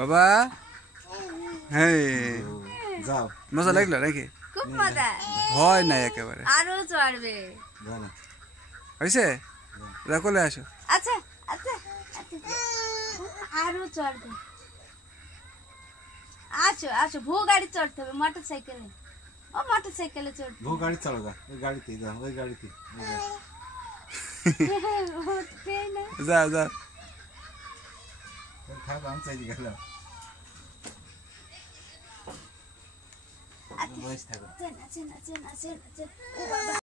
বাবা হ্যাঁ যাও মজা লাগলো নাকি খুব মজা ভয় নাই একেবারে আরো চড়বে হয়েছে কোলে আসো আচ্ছা আচ্ছা আরো চড়বে আসো আসো ভো গাড়ি চড়তে হবে মোটরসাইকেলে ও মোটরসাইকেলে চড়তে वो गाड़ी चलोगा वो गाड़ी थी जा वो गाड़ी थी উঠবে না যাও যাও था काम सही गया আচ্ছা চেনা চেনা চেনা চেনা চেনা ও বাবা